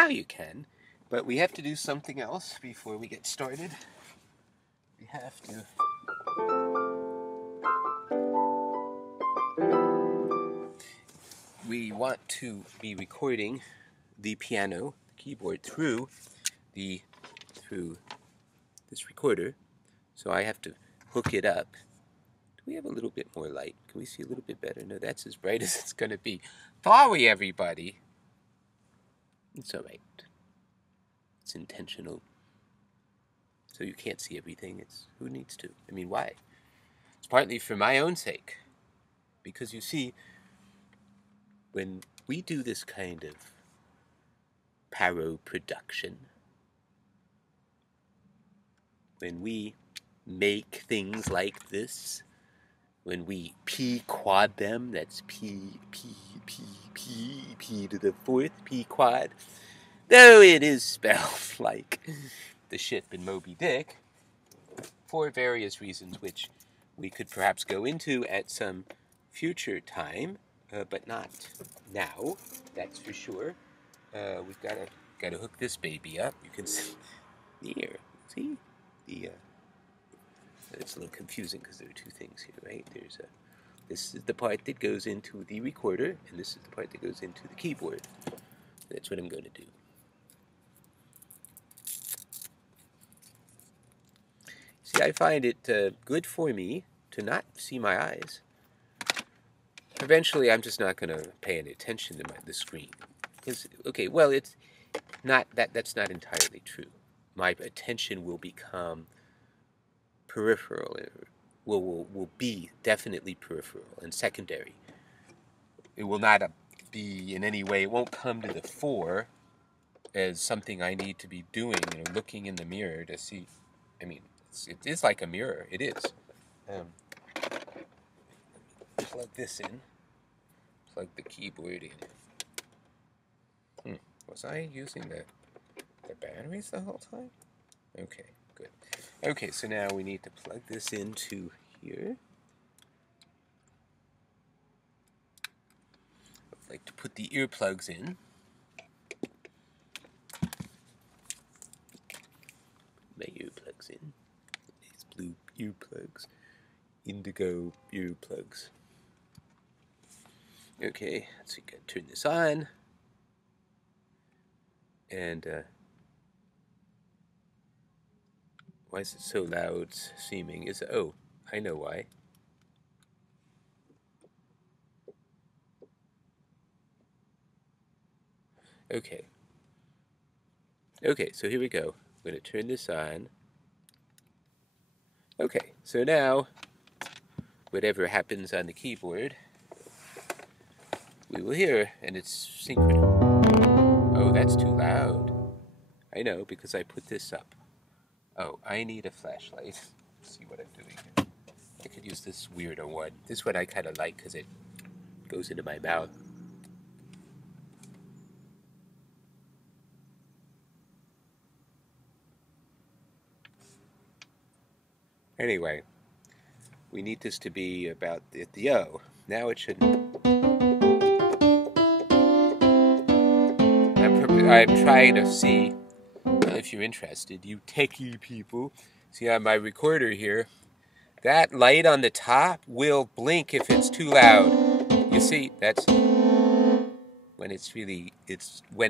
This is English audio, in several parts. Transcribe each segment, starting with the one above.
Now you can, but we have to do something else before we get started. We have to we want to be recording the piano keyboard through this recorder, so I have to hook it up. Do we have a little bit more light? Can we see a little bit better? No, that's as bright as it's going to be. Sorry, everybody. It's all right. It's intentional. So you can't see everything. It's who needs to? I mean, why? It's partly for my own sake. Because you see, when we do this kind of paro production, when we make things like this, when we p-quad them, that's p to the fourth, p-quad, though it is spelled like the ship in Moby Dick, for various reasons which we could perhaps go into at some future time, but not now, that's for sure. We've got to hook this baby up. You can see here, see the it's a little confusing because there are two things here, right? There's this is the part that goes into the recorder, and this is the part that goes into the keyboard. That's what I'm going to do. See, I find it good for me to not see my eyes. Eventually, I'm just not going to pay any attention to the screen. Okay, well, it's not that's not entirely true. My attention will become peripheral, will be definitely peripheral and secondary. It will not be in any way, it won't come to the fore as something I need to be doing, looking in the mirror to see. I mean, it is like a mirror, it is. Plug this in, plug the keyboard in. Was I using the batteries the whole time? Okay, good. Okay, so now we need to plug this into here. I'd like to put the earplugs in. My earplugs in. These blue earplugs. Indigo earplugs. Okay, so you gotta turn this on. And why is it so loud seeming? Oh, I know why. Okay. Okay, so here we go. I'm going to turn this on. Okay, so now, whatever happens on the keyboard, we will hear, and it's synchronous. Oh, that's too loud. I know, because I put this up. Oh, I need a flashlight. Let's see what I'm doing here. I could use this weirder one. This one I kind of like because it goes into my mouth. Anyway, we need this to be about the O. Now it should. I'm trying to see, if you're interested, you techie people. See on my recorder here, that light on the top will blink if it's too loud. You see, that's when when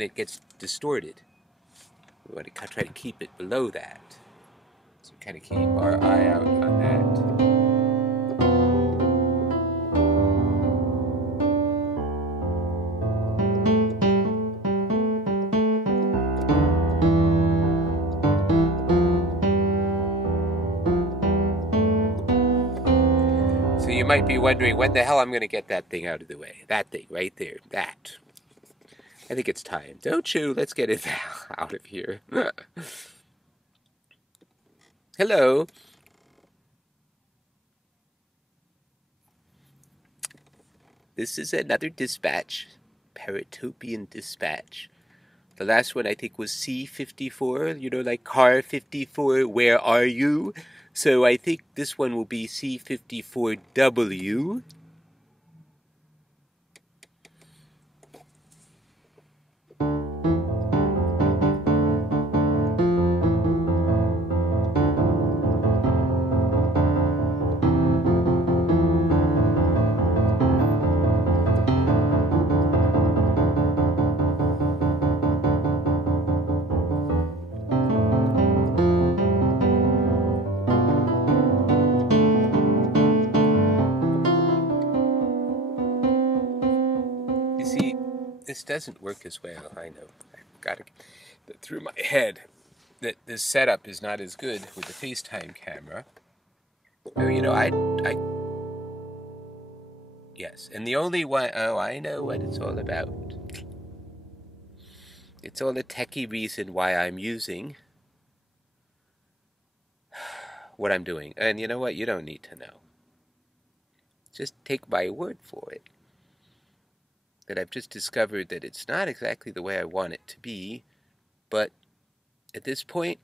it gets distorted. We want to try to keep it below that. So kind of keep our eye out on that. So you might be wondering when the hell I'm going to get that thing out of the way. That thing right there. That. I think it's time. Don't you? Let's get it out of here. Hello. This is another dispatch. Paratopian dispatch. The last one I think was C54, like car 54, where are you? So I think this one will be C54W. this doesn't work as well. I know. I've got to get through my head that this setup is not as good with the FaceTime camera. Oh, you know, yes, and the only one, oh, I know what it's all about. It's all a techie reason why I'm using what I'm doing. And you know what? You don't need to know. Just take my word for it. That I've just discovered that it's not exactly the way I want it to be, but at this point,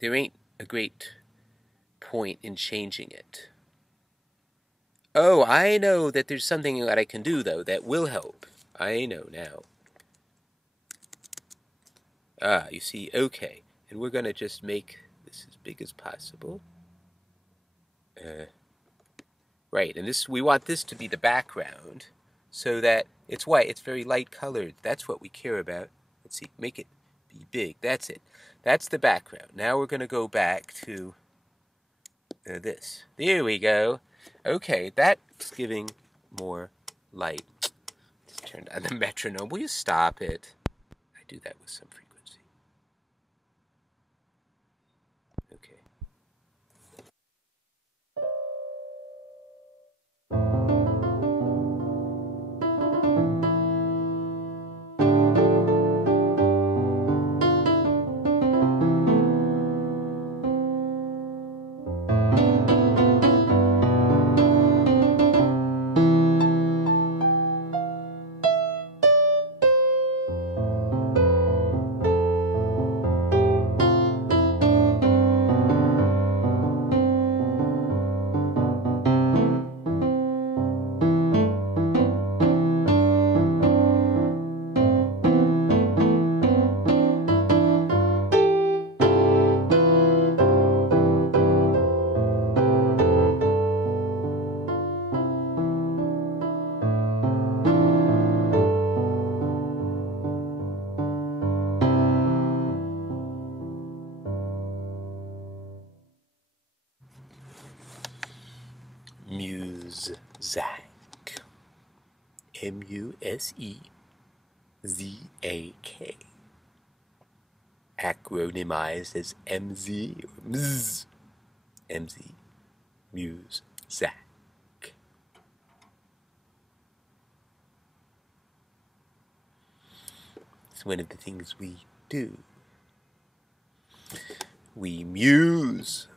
there ain't a great point in changing it. Oh, I know that there's something that I can do, though, that will help. I know now. Ah, you see, okay. And we're going to just make this as big as possible. Right, and this we want this to be the background so that it's white. It's very light colored. That's what we care about. Let's see, make it be big. That's it. That's the background. Now we're going to go back to this. There we go. Okay, that's giving more light. Let's turn down the metronome. Will you stop it? I do that with some frequency. Okay. Muzak. M-U-S-E-Z-A-K. Acronymized as MZ or MZ. MZ. Muzak. It's one of the things we do. We muse.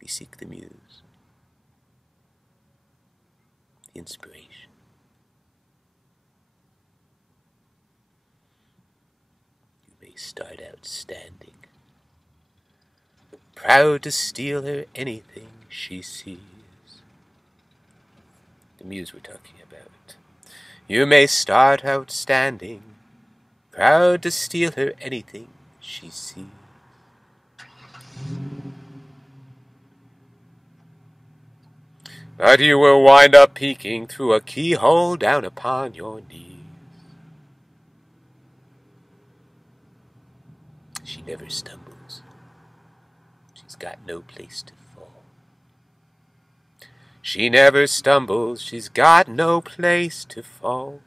We seek the muse, the inspiration. You may start out standing, proud to steal her anything she sees. The muse we're talking about. You may start out standing, proud to steal her anything she sees. But you will wind up peeking through a keyhole down upon your knees. She never stumbles. She's got no place to fall. She never stumbles. She's got no place to fall.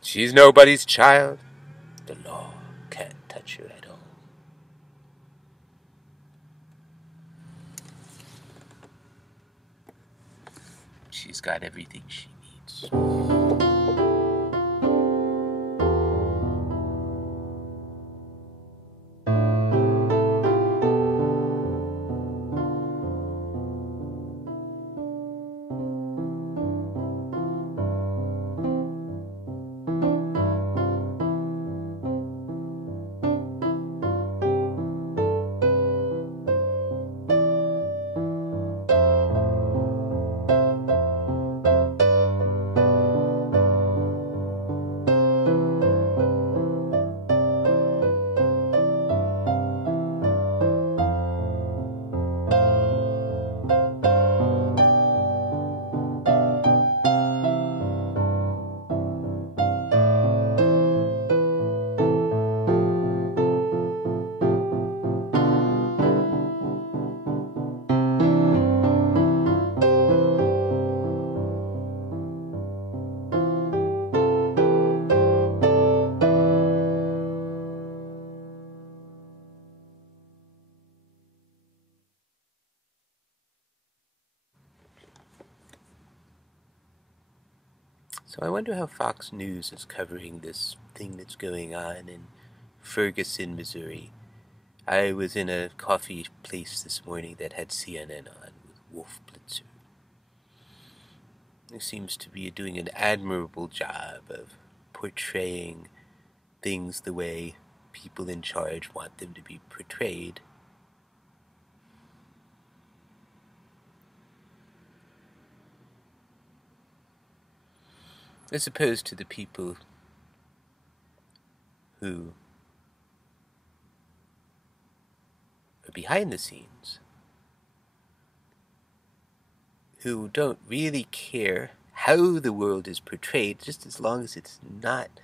She's nobody's child. The law can't touch her at all. She's got everything she needs. So I wonder how Fox News is covering this thing that's going on in Ferguson, Missouri. I was in a coffee place this morning that had CNN on with Wolf Blitzer. He seems to be doing an admirable job of portraying things the way people in charge want them to be portrayed. As opposed to the people who are behind the scenes, who don't really care how the world is portrayed, just as long as it's not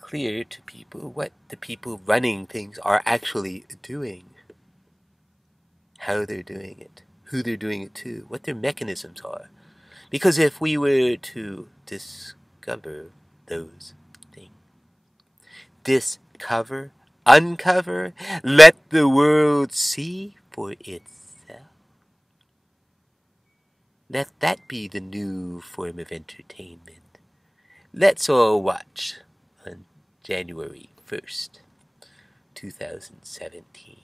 clear to people what the people running things are actually doing, how they're doing it, who they're doing it to, what their mechanisms are. Because if we were to discover those things, uncover, let the world see for itself, let that be the new form of entertainment. Let's all watch on January 1st, 2017.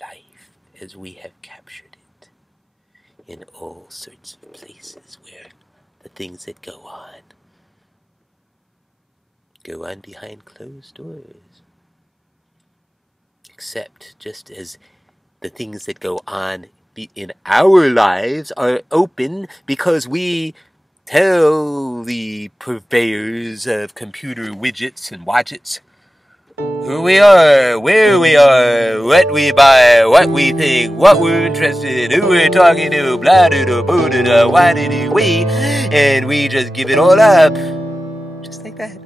Life as we have captured it in all sorts of places where the things that go on behind closed doors. Except just as the things that go on in our lives are open because we tell the purveyors of computer widgets and wadgets who we are, where we are, what we buy, what we think, what we're interested in, who we're talking to, blah da da boo da da, why did we, and we just give it all up, just like that.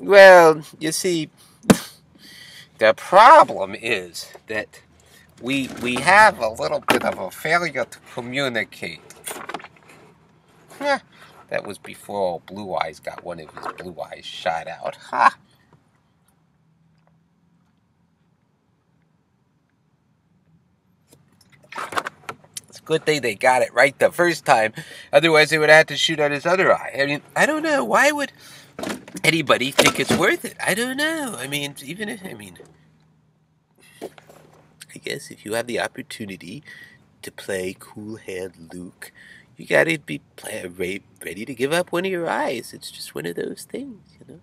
Well, you see, the problem is that we have a little bit of a failure to communicate. That was before old Blue Eyes got one of his blue eyes shot out. Ha! It's a good thing they got it right the first time. Otherwise, they would have had to shoot out his other eye. I mean, I don't know. Why would anybody think it's worth it? I don't know. I mean, I guess if you have the opportunity to play Cool Hand Luke, you gotta be ready to give up one of your eyes. It's just one of those things, you know?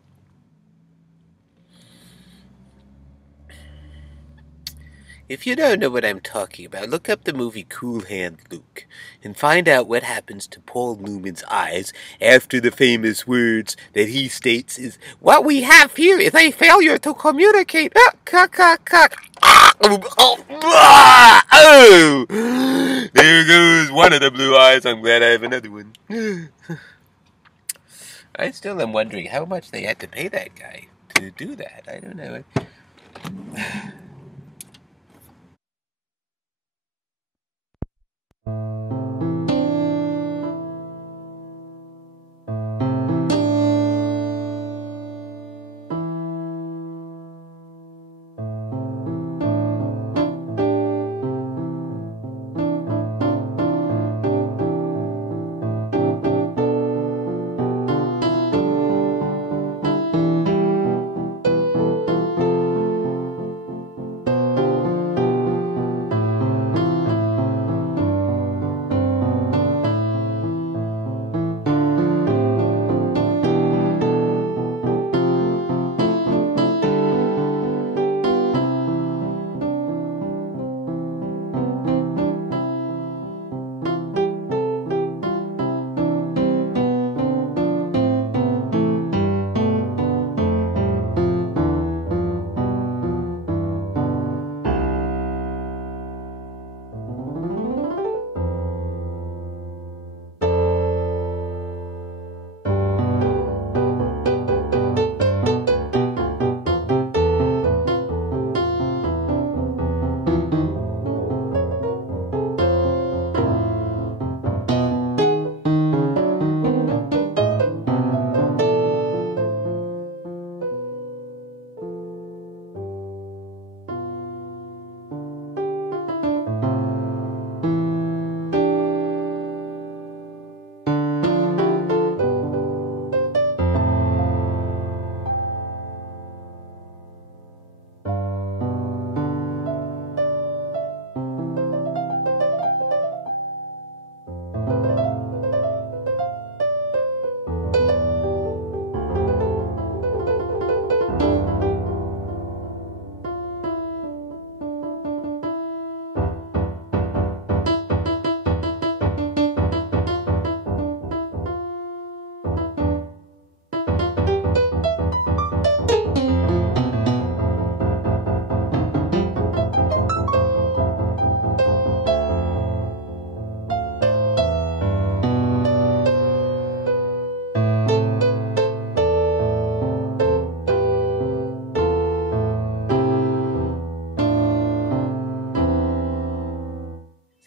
If you don't know what I'm talking about, look up the movie Cool Hand Luke and find out what happens to Paul Newman's eyes after the famous words that he states is, "What we have here is a failure to communicate." Oh! There goes one of the blue eyes. I'm glad I have another one. I still am wondering how much they had to pay that guy to do that. I don't know.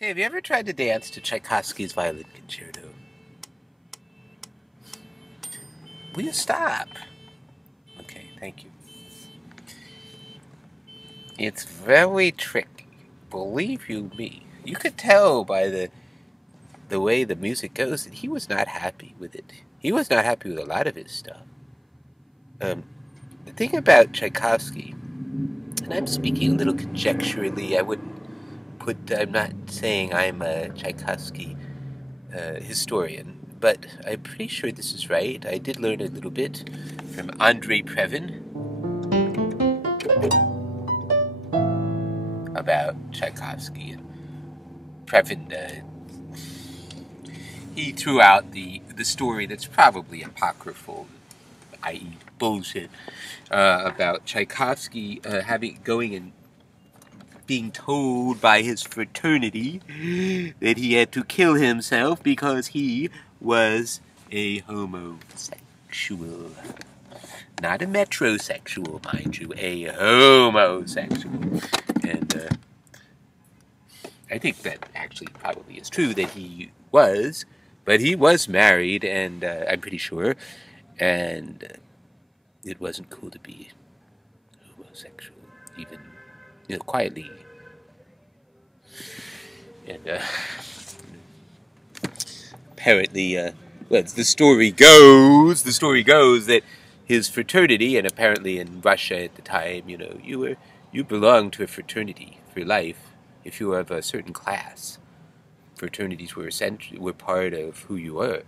Hey, have you ever tried to dance to Tchaikovsky's Violin Concerto? Will you stop? Okay, thank you. It's very tricky. Believe you me. You could tell by the way the music goes that he was not happy with it. He was not happy with a lot of his stuff. The thing about Tchaikovsky, and I'm speaking a little conjecturally, I'm not saying I'm a Tchaikovsky historian, but I'm pretty sure this is right. I did learn a little bit from Andrei Previn about Tchaikovsky. And Previn, he threw out the story that's probably apocryphal, i.e. bullshit, about Tchaikovsky going and being told by his fraternity that he had to kill himself because he was a homosexual. Not a metrosexual, mind you, a homosexual. And I think that actually probably is true that he was, but he was married, and I'm pretty sure, and it wasn't cool to be homosexual, even, quietly. And apparently, well, the story goes that his fraternity, and apparently in Russia at the time, you belonged to a fraternity for life if you were of a certain class. Fraternities were part of who you were.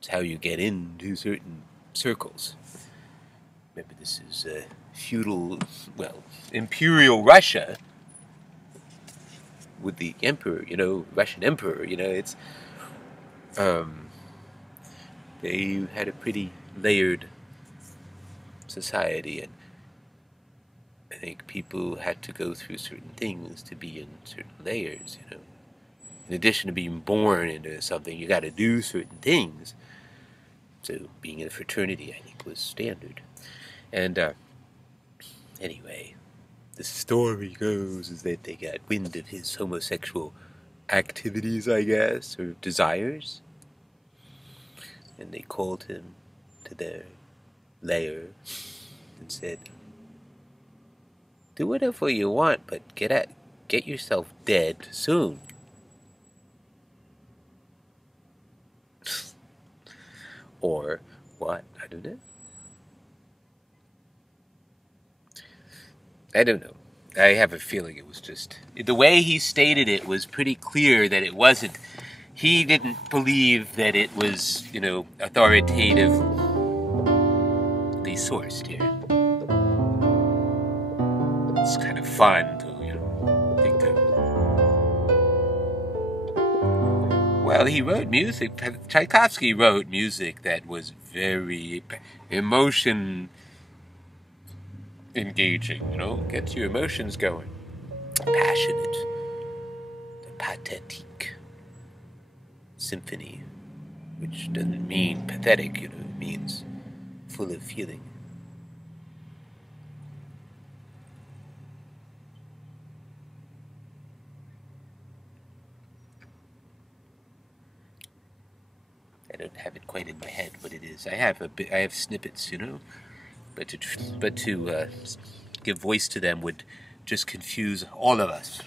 It's how you get into certain circles. Remember, this is feudal, well, imperial Russia with the emperor, Russian emperor, it's, they had a pretty layered society, and I think people had to go through certain things to be in certain layers, In addition to being born into something, you got to do certain things. So being in a fraternity, I think, was standard. And anyway, the story goes is that they got wind of his homosexual activities, I guess, or desires, and they called him to their lair and said, "Do whatever you want, but get yourself dead soon." Or what? I don't know. I don't know. I have a feeling it was just... The way he stated it was pretty clear that it wasn't... He didn't believe that it was, authoritatively sourced here. It's kind of fun to, think of. Well, he wrote music. Tchaikovsky wrote music that was very emotion engaging, gets your emotions going. Passionate. The Pathétique Symphony, which doesn't mean pathetic, it means full of feeling. I don't have it quite in my head what it is. I have snippets, but to give voice to them would just confuse all of us.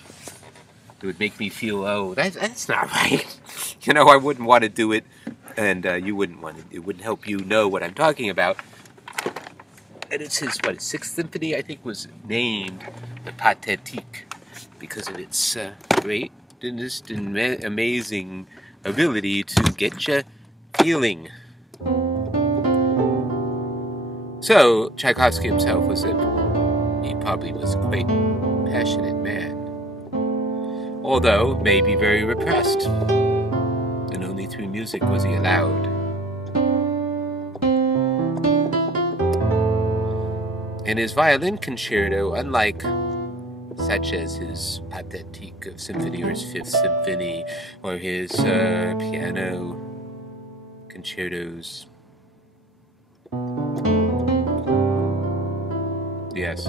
It would make me feel, oh, that's not right. I wouldn't want to do it, and you wouldn't want to. It wouldn't help you know what I'm talking about. And it's his sixth symphony, I think, was named the Pathétique because of its great, just amazing ability to get you feeling. So Tchaikovsky himself he probably was a quite passionate man, although maybe very repressed, and only through music was he allowed. And his violin concerto, unlike such as his Pathétique of Symphony or his Fifth Symphony or his piano concertos, yes,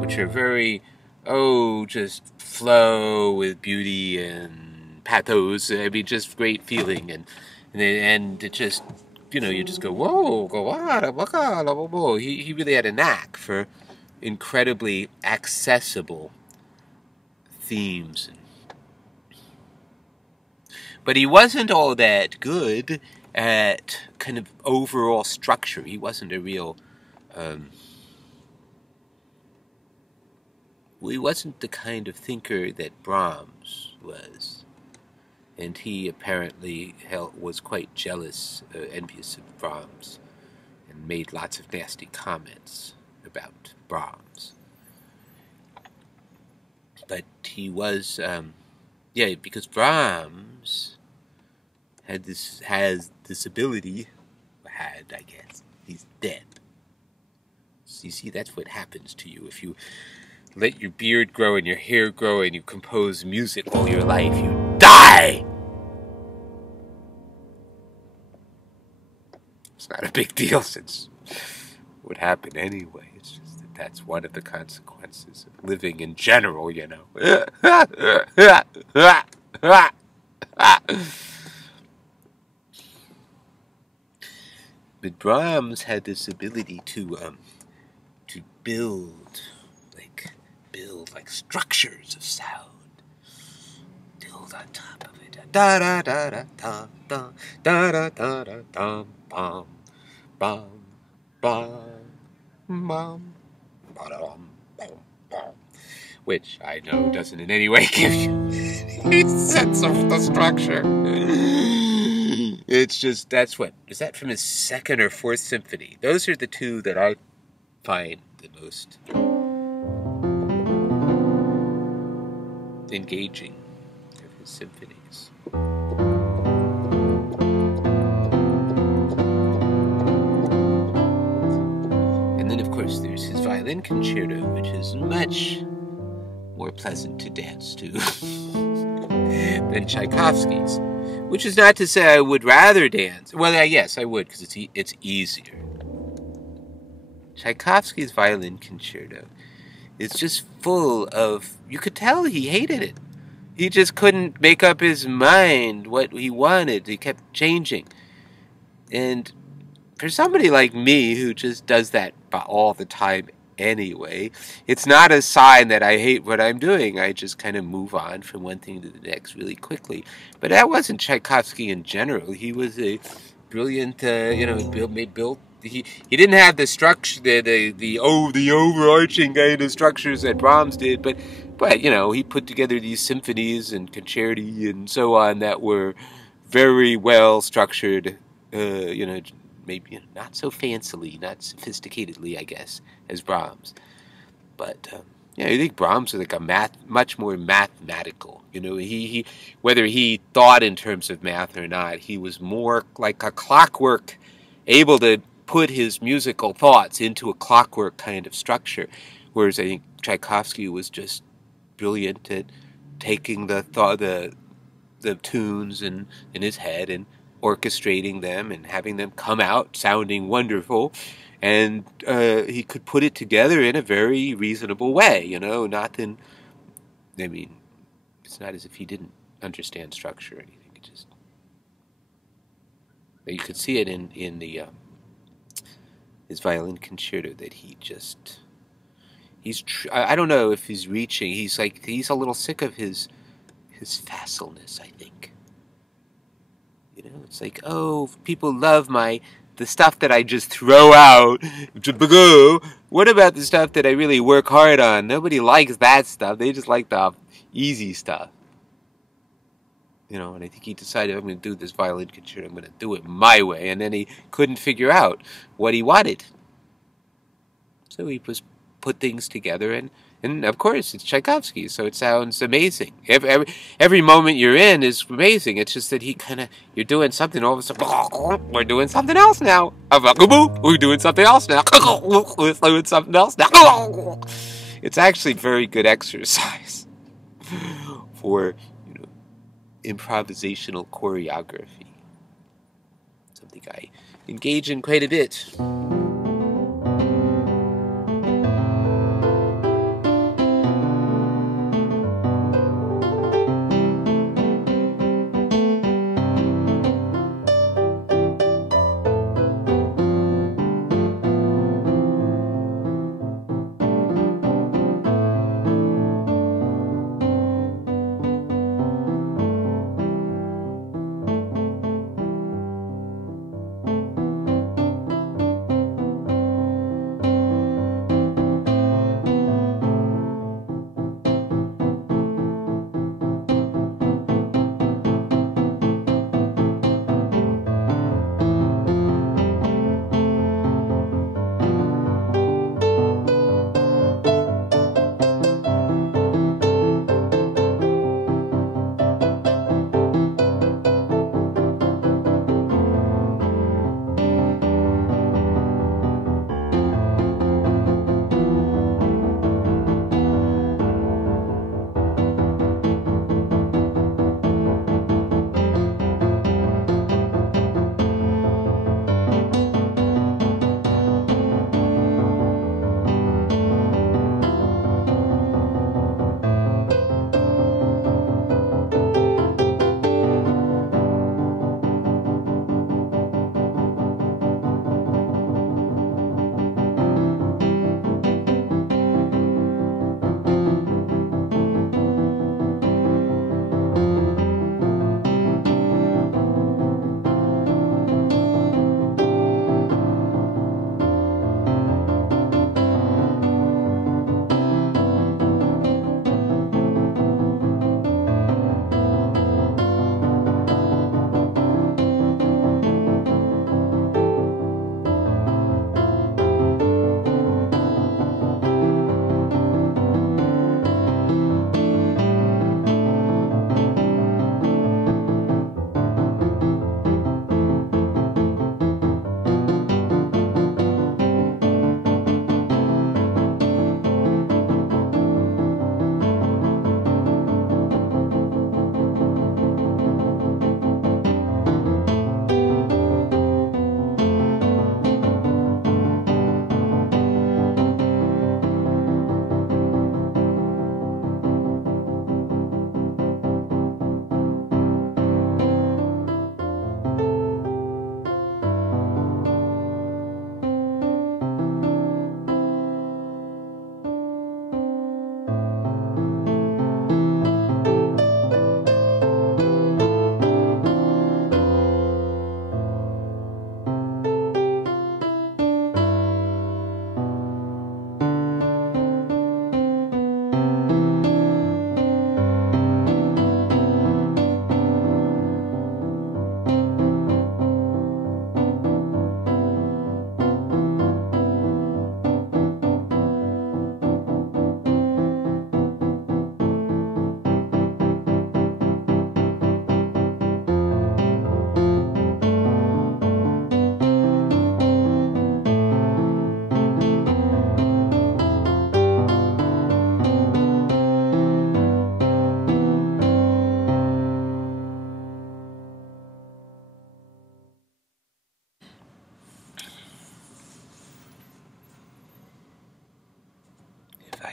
which are very, just flow with beauty and pathos. I mean, just great feeling, and it just, you just go, whoa, go on. He really had a knack for incredibly accessible themes. But he wasn't all that good at kind of overall structure. He wasn't a real... he wasn't the kind of thinker that Brahms was. And he apparently was quite jealous, envious of Brahms, and made lots of nasty comments about Brahms. But he was, because Brahms has this ability, I guess, he's dead. So you see, that's what happens to you if you let your beard grow and your hair grow and you compose music all your life, you die! It's not a big deal since it would happen anyway. It's just that that's one of the consequences of living in general, you know. But Brahms had this ability to build like structures of sound. Build on top of it. Da da da da da da da da da da da bum bum bum bum bum bum, which I know doesn't in any way give you any sense of the structure. It's just, is that from his second or fourth symphony? Those are the two that I find the most engaging of his symphonies. And then, of course, there's his violin concerto, which is much more pleasant to dance to than Tchaikovsky's. Which is not to say I would rather dance. Well, yes, I would, because it's easier. Tchaikovsky's violin concerto is just full of... You could tell he hated it. He just couldn't make up his mind what he wanted. He kept changing. And for somebody like me who just does that all the time anyway, it's not a sign that I hate what I'm doing. I just kind of move on from one thing to the next really quickly. But that wasn't Tchaikovsky in general. He was a brilliant, he didn't have the structure, the overarching kind of structures that Brahms did, but he put together these symphonies and concerti and so on that were very well structured, maybe not so fancily, not sophisticatedly, I guess, as Brahms. But I think Brahms was like much more mathematical. He whether he thought in terms of math or not, he was more like a clockwork, able to put his musical thoughts into a clockwork kind of structure. Whereas I think Tchaikovsky was just brilliant at taking the tunes in his head and orchestrating them and having them come out sounding wonderful, and he could put it together in a very reasonable way. It's not as if he didn't understand structure or anything. You could see it in his violin concerto that I don't know if he's reaching. He's a little sick of his facilness, I think. It's like, oh, people love the stuff that I just throw out. What about the stuff that I really work hard on? Nobody likes that stuff. They just like the easy stuff. And I think he decided, I'm going to do this violin concerto. I'm going to do it my way. And then he couldn't figure out what he wanted. So he put things together, and of course it's Tchaikovsky, so it sounds amazing. Every moment you're in is amazing. It's just that you're doing something, all of a sudden, we're doing something else now. We're doing something else now. We're doing something else now. It's actually very good exercise for improvisational choreography. Something I engage in quite a bit.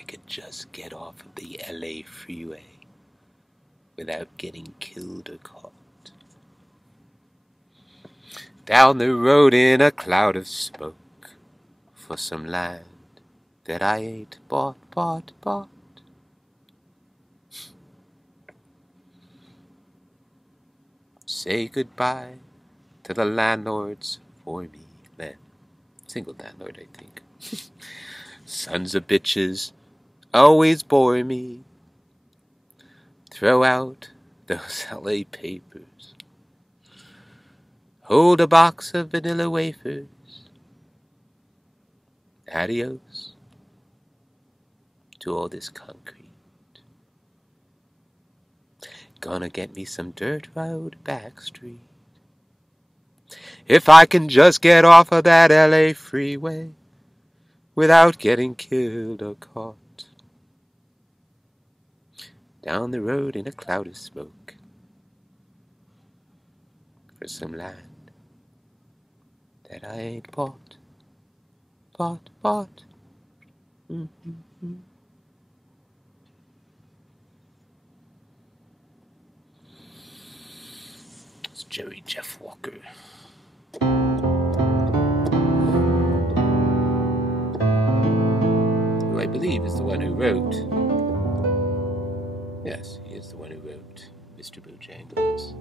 could just get off of the LA freeway without getting killed or caught. Down the road in a cloud of smoke for some land that I ain't bought. Say goodbye to the landlords for me, man. Single landlord, I think. Sons of bitches always bore me. Throw out those LA papers. Hold a box of vanilla wafers. Adios to all this concrete. Gonna get me some dirt road back street. If I can just get off of that LA freeway without getting killed or caught. Down the road in a cloud of smoke for some land that I ain't bought. Mm-hmm. It's Jerry Jeff Walker. Who I believe is the one who wrote. Yes, he is the one who wrote Mr. Bojangles.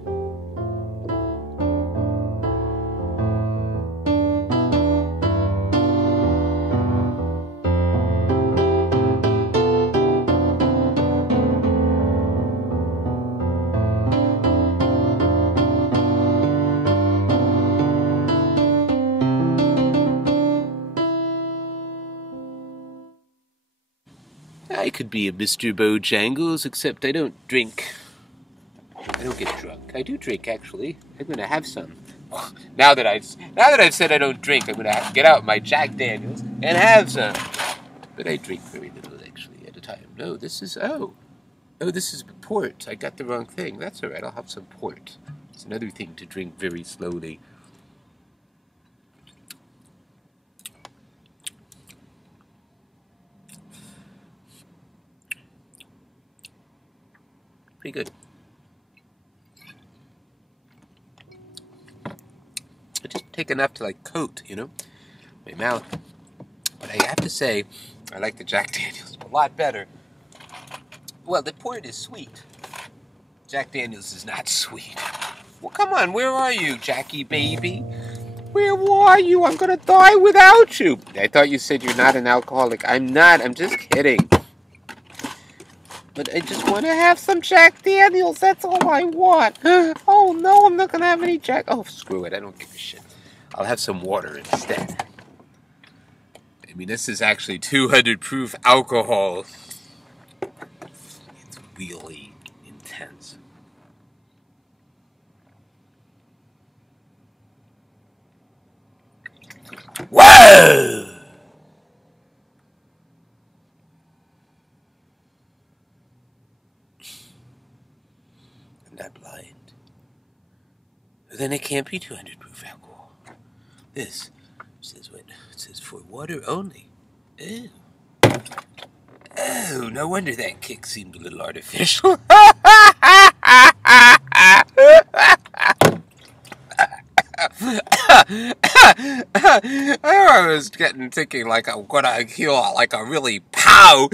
I could be a Mr. Bojangles, except I don't drink. I don't get drunk. I do drink, actually. I'm gonna have some. Now that I've said I don't drink, I'm gonna get out my Jack Daniels and have some. But I drink very little, actually, at a time. No, this is this is port. I got the wrong thing. That's all right. I'll have some port. It's another thing to drink very slowly. Pretty good. I just take enough to like coat, my mouth. But I have to say, I like the Jack Daniels a lot better. Well, the port is sweet. Jack Daniels is not sweet. Well, come on, where are you, Jackie baby? Where are you? I'm gonna die without you. I thought you said you're not an alcoholic. I'm not. I'm just kidding. But I just want to have some Jack Daniels. That's all I want. Oh, no, I'm not going to have any Jack. Oh, screw it. I don't give a shit. I'll have some water instead. I mean, this is actually 200 proof alcohol. It's really intense. Whoa! I'm not blind. But then it can't be 200 proof alcohol. This says what? It says for water only. Ew. Oh, no wonder that kick seemed a little artificial. I was thinking like I'm gonna heal like a really pow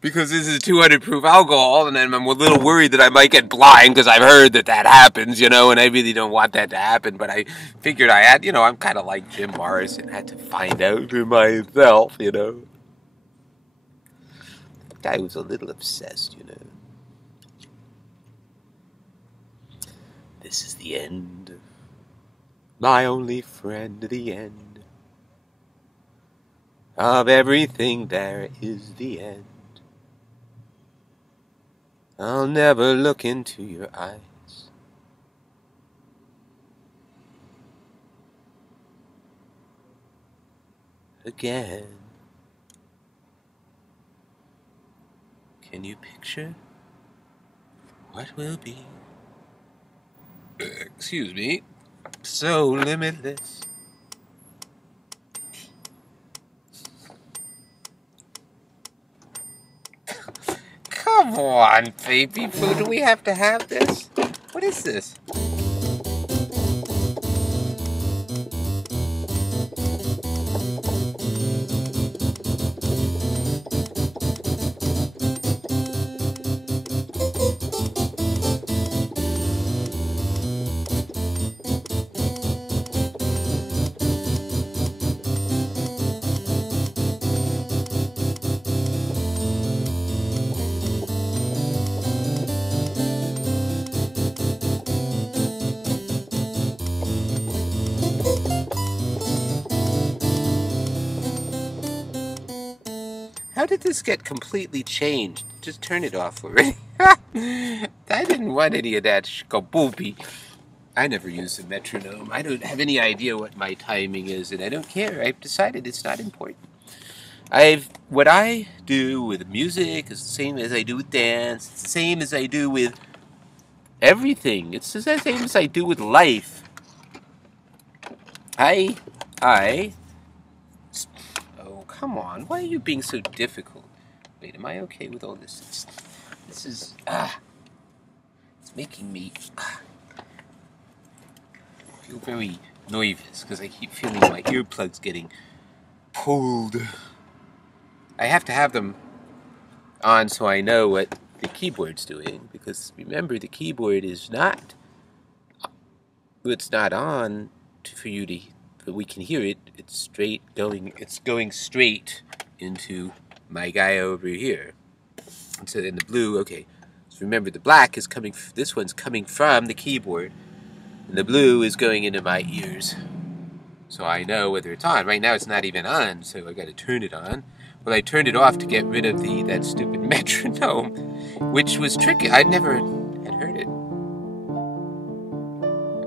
because this is 200 proof alcohol, and then I'm a little worried that I might get blind because I've heard that happens, and I really don't want that to happen. But I figured I had, I'm kind of like Jim Morrison, had to find out for myself, The guy was a little obsessed, This is the end. My only friend, the end of everything, there is the end. I'll never look into your eyes again. Can you picture what will be? Excuse me. So limitless. Come on, baby boo. Do we have to have this? What is this? How did this get completely changed? Just turn it off already. I didn't want any of that shkaboopy. I never use a metronome. I don't have any idea what my timing is, and I don't care. I've decided it's not important. What I do with music is the same as I do with dance. It's the same as I do with everything. It's the same as I do with life. Oh, come on. Why are you being so difficult? Wait, am I okay with all this? This is, it's making me feel very nervous because I keep feeling my earplugs getting pulled. I have to have them on so I know what the keyboard's doing, because remember, the keyboard is not, it's not on for you to, but we can hear it. It's going straight into my guy over here. And so then the blue, okay, so remember the black is coming, this one's coming from the keyboard, and the blue is going into my ears. So I know whether it's on. Right now it's not even on, so I gotta turn it on. Well, I turned it off to get rid of that stupid metronome, which was tricky. I'd never had heard it.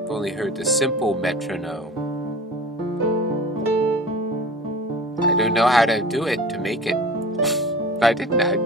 I've only heard the simple metronome. I don't know how to do it to make it. Why didn't I?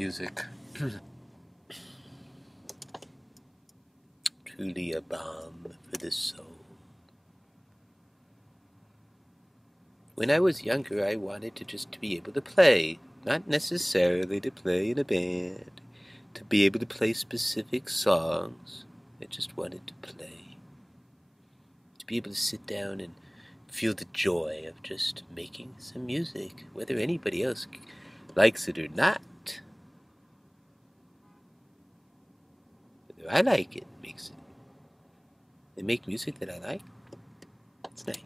music. Truly a balm for the soul. When I was younger, I wanted to just be able to play. Not necessarily to play in a band. To be able to play specific songs. I just wanted to play. To be able to sit down and feel the joy of just making some music, whether anybody else likes it or not. Whether I like it, they make music that I like. It's nice.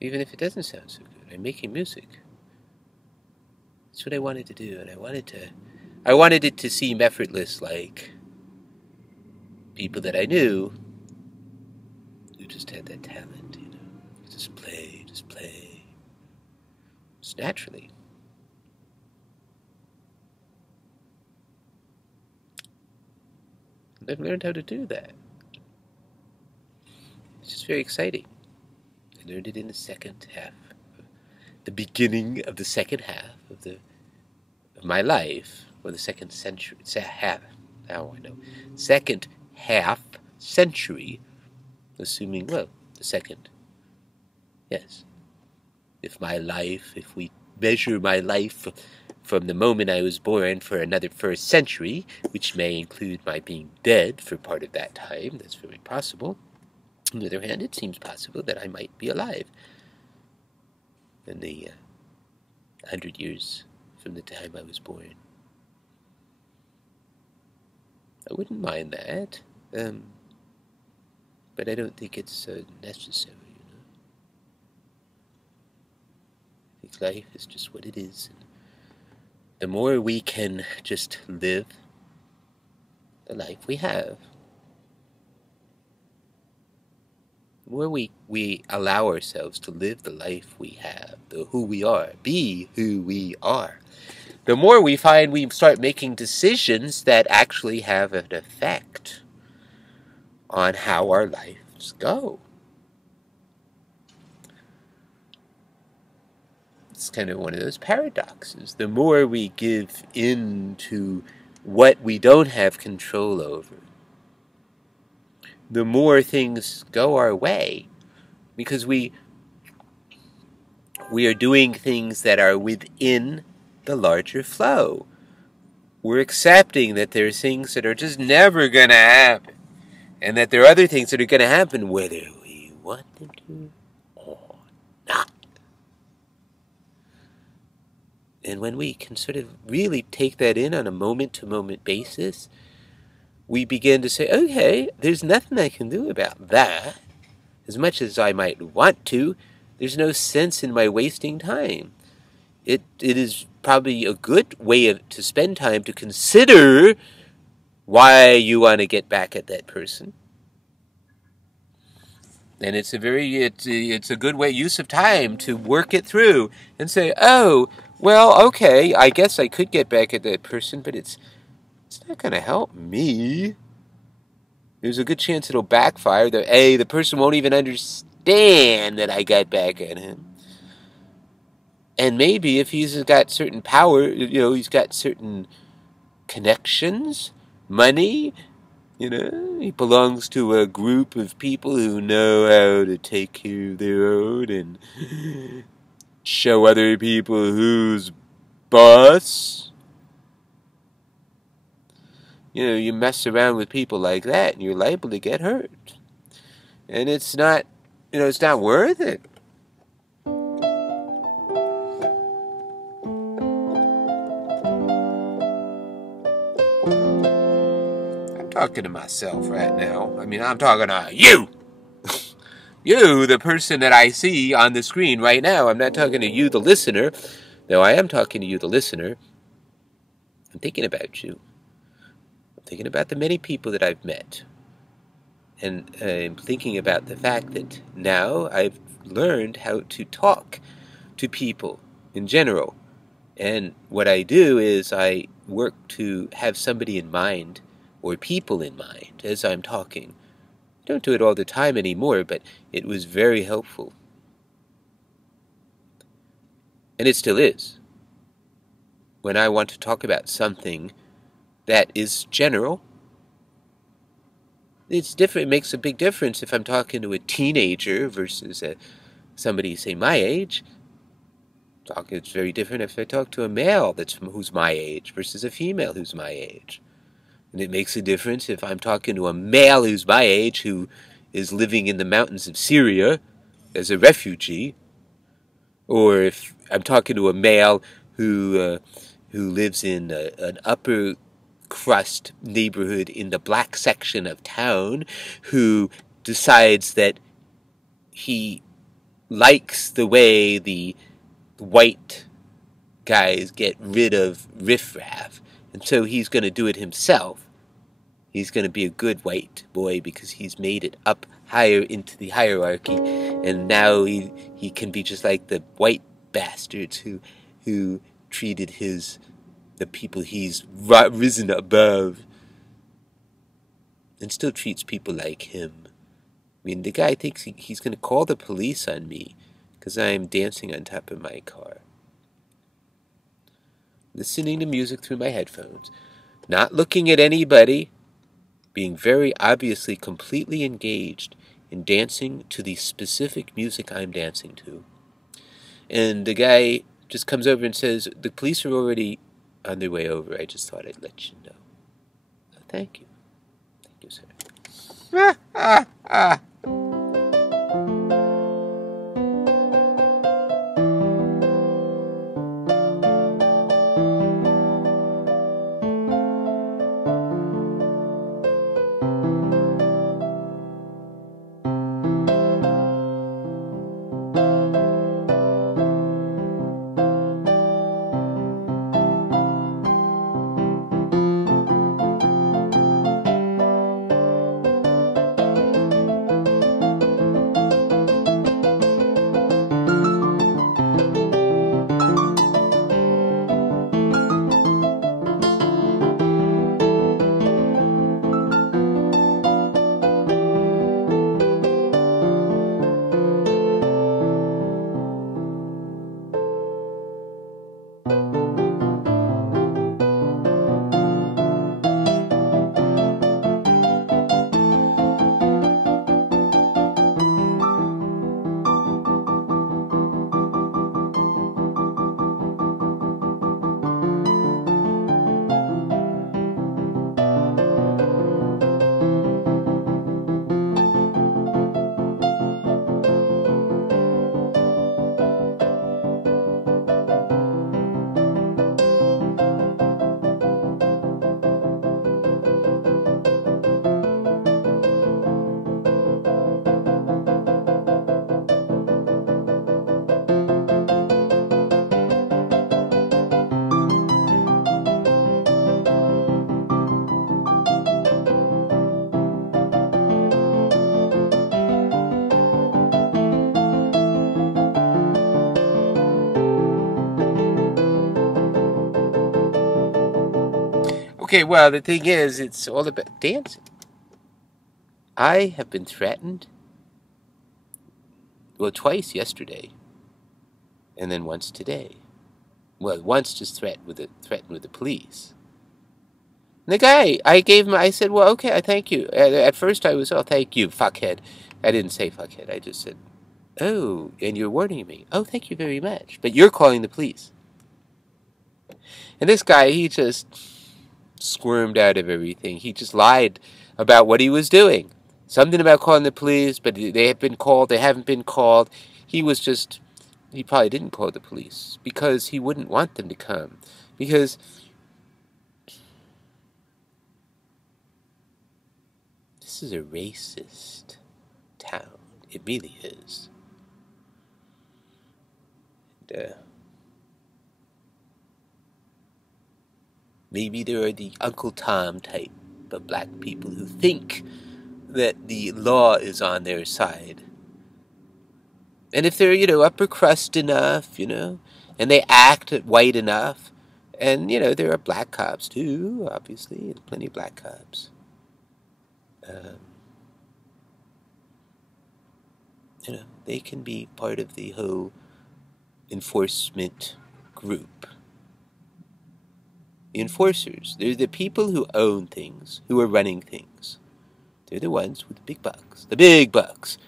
Even if it doesn't sound so good, I'm making music. That's what I wanted to do, and I wanted it to seem effortless, like people that I knew who just had that talent, you know. Just play. Just naturally. And I've learned how to do that. It's just very exciting. I learned it in the second half, the beginning of the second half of my life, or the second century, second half century, assuming, well, the second, yes. If we measure my life from the moment I was born for another first century, which may include my being dead for part of that time, that's very possible. On the other hand, it seems possible that I might be alive in the 100 years from the time I was born. I wouldn't mind that, but I don't think it's necessary, you know. I think life is just what it is. And the more we can just live the life we have, the more we allow ourselves to live the life we have, who we are, be who we are, the more we find we start making decisions that actually have an effect on how our lives go. It's kind of one of those paradoxes. The more we give in to what we don't have control over, the more things go our way, because we are doing things that are within the larger flow. We're accepting that there are things that are just never going to happen, and that there are other things that are going to happen whether we want them to or not. And when we can sort of really take that in on a moment-to-moment basis, we begin to say, okay, there's nothing I can do about that. As much as I might want to, there's no sense in my wasting time. It is probably a good way to spend time to consider why you want to get back at that person. And it's a good use of time to work it through and say, oh, well, okay, I guess I could get back at that person, but it's not going to help me. There's a good chance it'll backfire. The person won't even understand that I got back at him. And maybe if he's got certain power, you know, he's got certain connections, money, you know, he belongs to a group of people who know how to take care of their own and show other people who's boss. You know, you mess around with people like that and you're liable to get hurt. And it's not, you know, it's not worth it. I'm talking to myself right now. I mean, I'm talking to you. You, the person that I see on the screen right now. I'm not talking to you, the listener. No, I am talking to you, the listener. I'm thinking about you. I'm thinking about the many people that I've met. And I'm thinking about the fact that now I've learned how to talk to people in general. And what I do is I work to have somebody in mind, or people in mind, as I'm talking. I don't do it all the time anymore, but it was very helpful. And it still is. when I want to talk about something that is general, it's different. It makes a big difference if I'm talking to a teenager versus somebody, say, my age. It's very different if I talk to a male who's my age versus a female who's my age. And it makes a difference if I'm talking to a male who's my age who is living in the mountains of Syria as a refugee, or if I'm talking to a male who lives in an upper crust neighborhood in the black section of town, who decides that he likes the way the white guys get rid of riffraff, and so he's going to do it himself. He's going to be a good white boy because he's made it up higher into the hierarchy, and now he can be just like the white bastards who treated the people he's risen above, and still treats people like him. I mean, the guy thinks he's going to call the police on me because I'm dancing on top of my car, listening to music through my headphones, not looking at anybody, being very obviously completely engaged in dancing to the specific music I'm dancing to. And the guy just comes over and says, "The police are already on their way over. I just thought I'd let you know." Oh, thank you. Thank you, sir. Okay, well, the thing is, it's all about dancing. I have been threatened, well, twice yesterday, and then once today. Well, once just threatened with the police. And the guy, I said, well, okay, I thank you. At first I was, oh, thank you, fuckhead. I didn't say fuckhead, I just said, oh, and you're warning me. Oh, thank you very much. But you're calling the police. And this guy, he just squirmed out of everything. He just lied about what he was doing. Something about calling the police, but they have been called, they haven't been called. He probably didn't call the police because he wouldn't want them to come. Because this is a racist town. It really is. And, maybe there are the Uncle Tom type of black people who think that the law is on their side. And if they're, upper crust enough, and they act white enough, and, there are black cops too, obviously, and plenty of black cops. They can be part of the whole enforcement group. The enforcers. They're the people who own things, who are running things. They're the ones with the big bucks. The big bucks.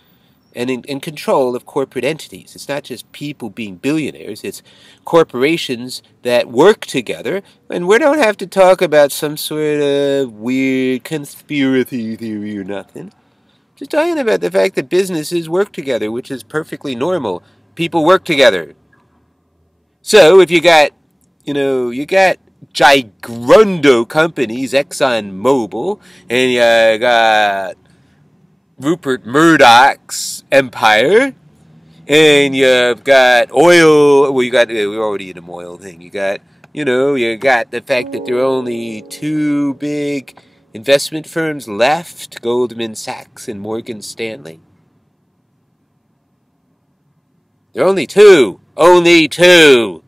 And in control of corporate entities. It's not just people being billionaires. It's corporations that work together. And we don't have to talk about some sort of weird conspiracy theory or nothing. Just talking about the fact that businesses work together, which is perfectly normal. People work together. So if you got Gigundo companies, ExxonMobil, and you got Rupert Murdoch's empire, and you've got oil. Well, we're already in the oil thing. You got the fact that there are only two big investment firms left: Goldman Sachs and Morgan Stanley. There are only two. Only two.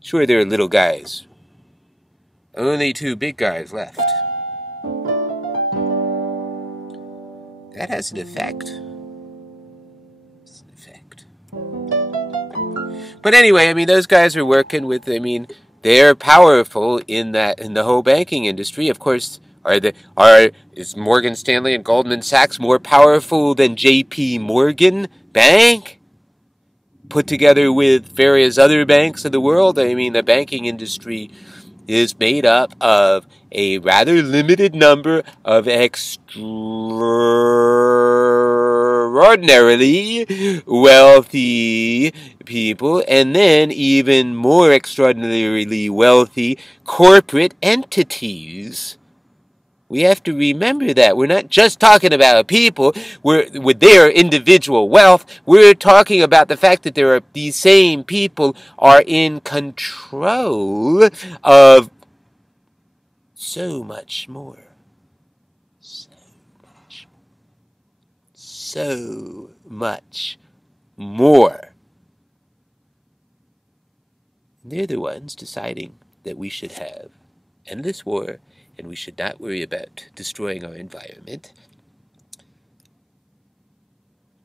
Sure, there are little guys. Only two big guys left. That has an effect. It's an effect. But anyway, I mean, those guys are working with, they're powerful in the whole banking industry. Of course, is Morgan Stanley and Goldman Sachs more powerful than J.P. Morgan Bank? Put together with various other banks of the world? I mean, the banking industry is made up of a rather limited number of extraordinarily wealthy people, and then even more extraordinarily wealthy corporate entities. We have to remember that. We're not just talking about people with their individual wealth. We're talking about the fact that these same people are in control of so much more. So much more. They're the ones deciding that we should have endless war, and we should not worry about destroying our environment.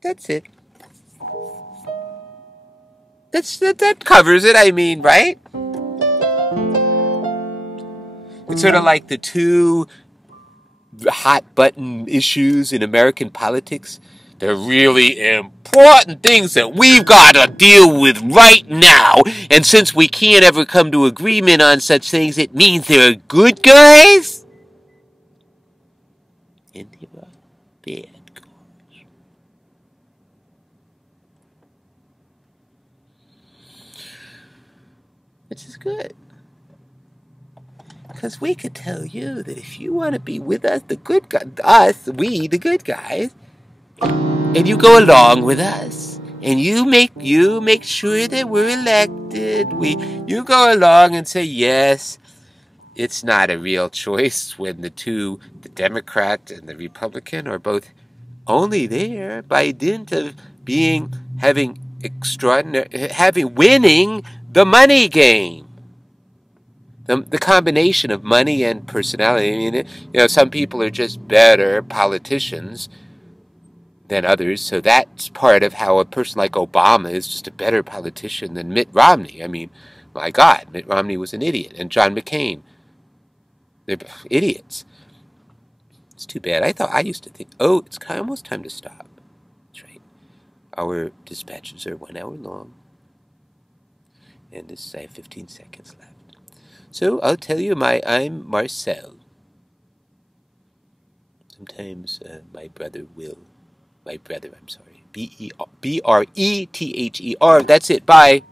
That's it. That covers it, right? It's sort of like the two hot button issues in American politics. They're really important things that we've got to deal with right now. And since we can't ever come to agreement on such things, it means they're good guys. And they are bad guys. Which is good. Because we could tell you that if you want to be with us, the good guys, and you go along with us, and you make sure that we're elected, you go along and say, yes, it's not a real choice when the Democrat and the Republican are both only there by dint of winning the money game. The combination of money and personality. Some people are just better politicians than others, so that's part of how a person like Obama is just a better politician than Mitt Romney. My God, Mitt Romney was an idiot, and John McCain. They're idiots. It's too bad. I used to think, it's almost time to stop. That's right. Our dispatches are 1 hour long, and I have 15 seconds left. So I'll tell you I'm Marcel. Sometimes my brother, I'm sorry. B-R-E-T-H-E-R. That's it. Bye.